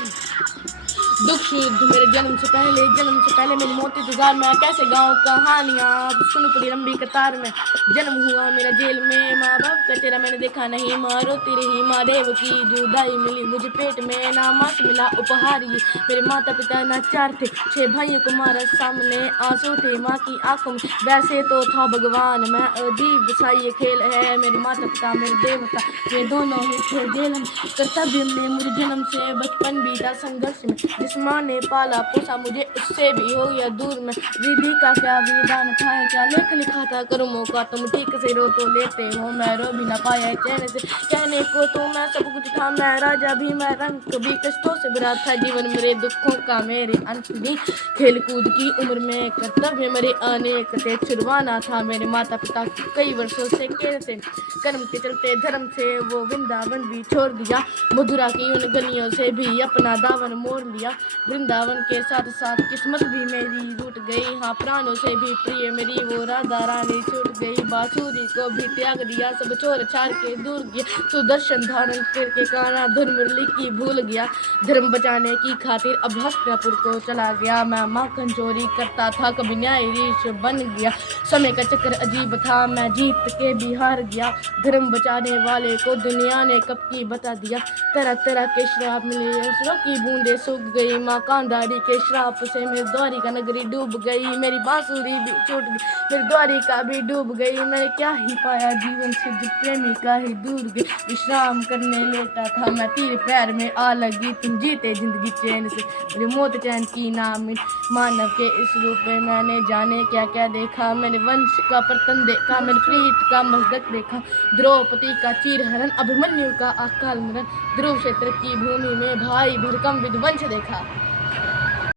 दुख शुद्ध मेरे जन्म से पहले मेरी मौत इंतजार में, कैसे गाँव कहानियाँ सुन पड़ी लंबी कतार में। जन्म हुआ मेरा जेल में, माँ बाप का चेहरा मैंने देखा नहीं, माँ रोती रही, माँ देव की जुदाई मिली मुझे पेट में, ना माँ से मिला उपहार ये। मेरे माता पिता नाचार थे, 6 भाइयों को मारा सामने आंसू थे माँ की आंखों में, वैसे तो था भगवान मैं अजीब सा ये खेल है। मेरे माता पिता मेरे देवता ये दोनों ही थे जेल में। कर्तव्य मिले मुझे जन्म से, बचपन बीता संघर्ष में, जिस माँ ने पाला पोसा मुझे उससे भी हो गया दूर में। विधि का क्या विधान था, क्या लेख लिखा था कर्मों का, तुम ठीक से रो तो लेते हो, मैं रो भी ना पाया चैन से। कहने को तो मैं सब कुछ था, मैं राजा भी मैं रंग कभी कष्टों से भरा था जीवन मेरे दुखों का मेरे अंत नहीं। खेल कूद की उम्र में कर्तव्य मेरे अनेक थे, छुड़वाना था मेरे माता पिता कई वर्षों से कहते, कर्म के चलते धर्म से वो वृंदावन भी छोड़ दिया, मधुरा की उन गलियों से भी अपना दामन मोड़ लिया। वृंदावन के साथ साथ किस्मत भी मेरी रूठ गई, हाँ प्राणों से भी प्रिय मेरी वो राधा रानी छूट गई। बांसुरी को भी त्याग दिया, सब छोड़ छाड़ के दूर गया, सुदर्शन धारण करके काना धुन मुरली की भूल गया। धर्म बचाने की खातिर अब हस्तिनापुर को चला गया, मैं माखन चोरी करता था कभी न्यायाधीश बन गया। समय का चक्कर अजीब था, मैं जीत के भी हार गया, धर्म बचाने वाले को दुनिया ने कब की बता दिया। तरह तरह के श्राप मिले, असरों की बूंदे सूख गई, माँ कांधारी के श्राप से मेरी द्वारिका नगरी डूब गई, मेरी बांसुरी भी छूट गई, मेरी द्वारिका भी डूब गई। मैंने क्या ही पाया जीवन से जब प्रेमी का ही दूर गई, विश्राम करने लेटा था मैं तीर पैर में आ लगी, तुम जीते जिंदगी चैन से, मेरी मौत चैन की नाम। मानव के इस रूप में मैंने जाने क्या क्या देखा, मैंने वंश का पतन देखा, मैंने प्रीत का मस्तक देखा, द्रौपदी का चीरहरण, अभिमन्यु का अकाल मरण, ध्रुव क्षेत्र की भूमि में भाई भरकम विध्वंस देखा।